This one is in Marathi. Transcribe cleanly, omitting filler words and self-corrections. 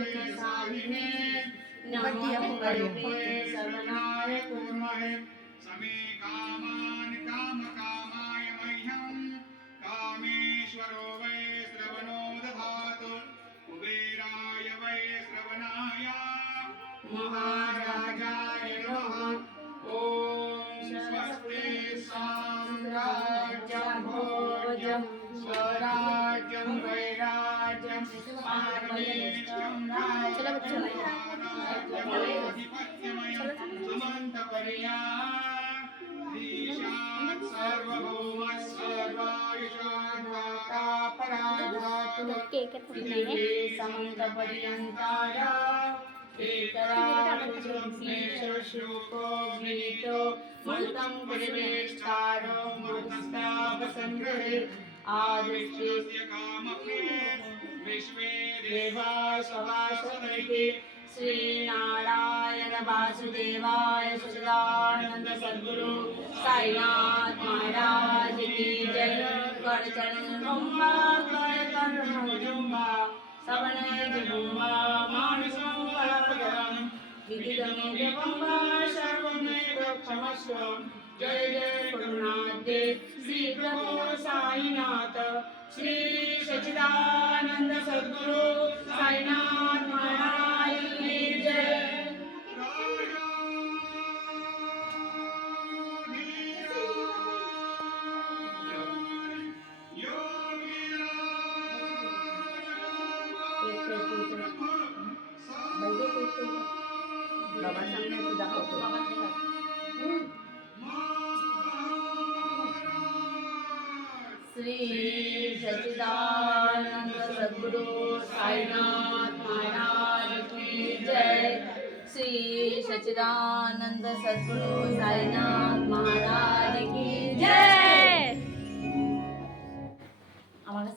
साधिने नमोते सर्वनाय कुर्महे समे कामान् कामकामाय मह्यं कामेश्वरो वै श्रवणो दधातु कुबेराय वै श्रवणाय महाराजाय नमः। ॐ स्वस्ति साम्राज्यं भोज्यं स्वराज्यं वैराज्यं पारमेष्ठं राज्यमधिपत्यमयं समन्तपर्यात् सर्वभौमः सर्वायुषान् दाता पराधातु पृथिवी समन्तपर्यन्ताय एकराशुको गृहीतो मृतं परिवेष्टारो मृतस्तापसङ्ग्रहे आदित्यस्य कामप्रे विश्वे देवा सभासदैके श्रीनारायण वासुदेवाय सच्चिदानंद सद्गुरु साईनाथ महाराज की जय। करचरण ब्रह्मा करकर्ण भुजंबा सवने जगुम्बा मानसं परमगम विदितमे ब्रह्मा सर्वमेव क्षमस्व। जय जय करुणाब्दे श्री प्रभु साईनाथ श्री सच्चिदानंद सद्गुरु साईनाथ महाराज की जय। बाबा सामने तू दाखवतो श्री सच्चिदानंद सद्गुरु साईनाथ महाराज की जय। श्री सच्चिदानंद सद्गुरु साईनाथ महाराज की जय। आम्हाला